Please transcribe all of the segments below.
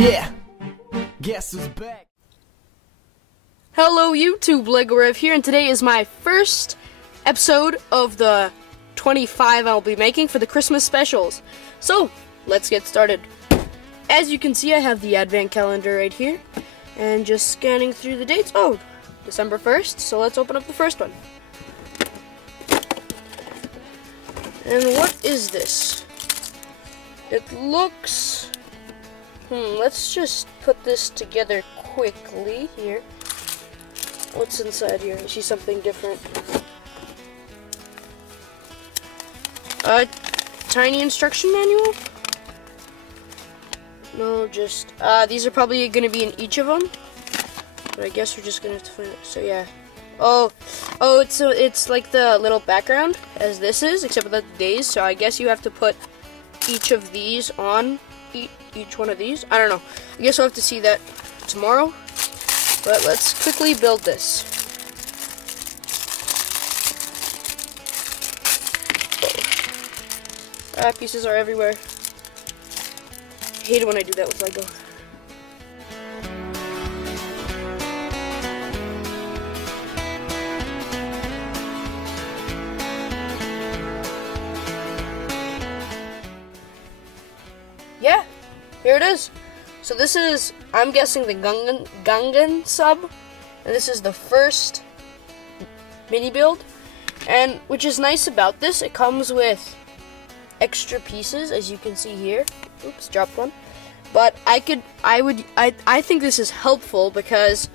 Yeah, guess who's back? Hello YouTube, LegoRev here, and today is my first episode of the 25 I'll be making for the Christmas specials. So, let's get started. As you can see, I have the advent calendar right here, and just scanning through the dates. Oh, December 1st, so let's open up the first one. And what is this? It looks... let's just put this together quickly here. What's inside here? I see something different. A tiny instruction manual? No, just, these are probably going to be in each of them. But I guess we're just going to have to find it. So, yeah. Oh, it's like the little background, as this is, except without the days. So I guess you have to put each of these on each one of these. I don't know. I guess we'll have to see that tomorrow. But let's quickly build this. Pieces are everywhere. I hate it when I do that with Lego. Yeah, here it is. So this is, I'm guessing, the Gungan sub, and this is the first mini build. And which is nice about this, it comes with extra pieces, as you can see here. Oops, dropped one. But I think this is helpful because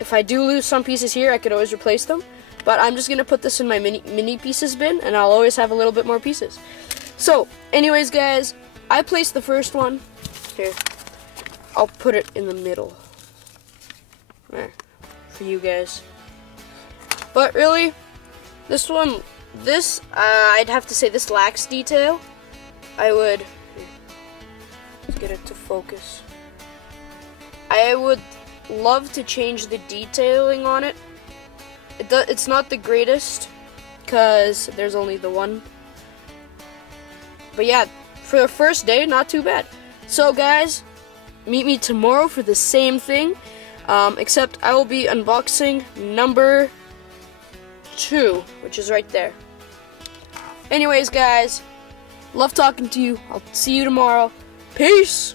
if I do lose some pieces here, I could always replace them. But I'm just gonna put this in my mini pieces bin, and I'll always have a little bit more pieces. So, anyways, guys, I placed the first one here. I'll put it in the middle there for you guys. But really, this one, I'd have to say this lacks detail. Let's get it to focus. I would love to change the detailing on it. It's not the greatest because there's only the one. But yeah, for the first day, not too bad. So guys, meet me tomorrow for the same thing, except I will be unboxing number 2, which is right there. Anyways, guys, love talking to you. I'll see you tomorrow. Peace!